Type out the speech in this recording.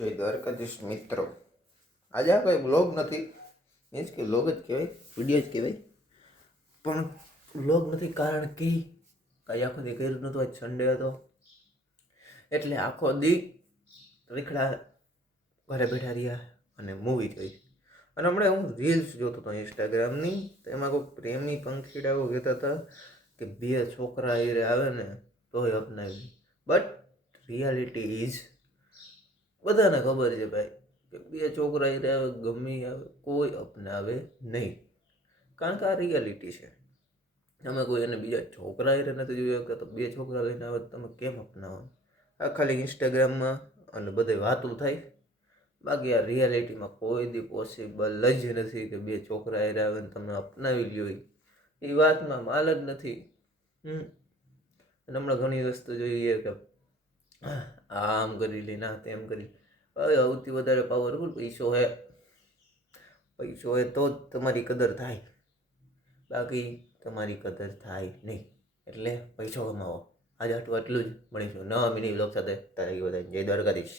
જય દ્વારકાધીશ મિત્રો. આજે આ કંઈ વ્લોગ નથી, મીન્સ કે વ્લોગ જ કહેવાય, વિડીયો જ કહેવાય, પણ વ્લોગ નથી કારણ કે કાંઈ આખો દી કર્યું નહોતું. આજ સન્ડે હતો એટલે આખો દી રીખડા ઘરે બેઠા રહ્યા અને મૂવી જોઈ. અને હમણાં હું રીલ્સ જોતો હતો ઇન્સ્ટાગ્રામની, તો એમાં કોઈ પ્રેમી પંખીડાઓ કહેતા હતા કે બે છોકરા એ આવે ને તોય અપનાવી, બટ રિયાલિટી ઇઝ બધાને ખબર છે ભાઈ કે બે છોકરા એ આવે ગમે આવે કોઈ અપનાવે નહીં, કારણ કે આ રિયાલિટી છે. તમે કોઈ એને બીજા છોકરા એ નથી જોયા કે તો બે છોકરા લઈને આવે તમે કેમ અપનાવો? આ ખાલી ઇન્સ્ટાગ્રામમાં અને બધે વાતું થાય, બાકી આ રિયાલિટીમાં કોઈ દી પોસિબલ જ નથી કે બે છોકરા એ આવે ને તમે અપનાવી લ્યો. એ વાતમાં માલ જ નથી. અને હમણાં ઘણી વસ્તુ જોઈએ કે આમ કરી લે ના તેમ કરી. હવે સૌથી વધારે પાવરફુલ પૈસો હે. પૈસો હે તો જ તમારી કદર થાય, બાકી તમારી કદર થાય નહીં. એટલે પૈસો કમાવો. આજે આટલું જ. મળીશું નવા મિની વ્લોગ સાથે. તારે બધા જય દ્વારકાધીશ.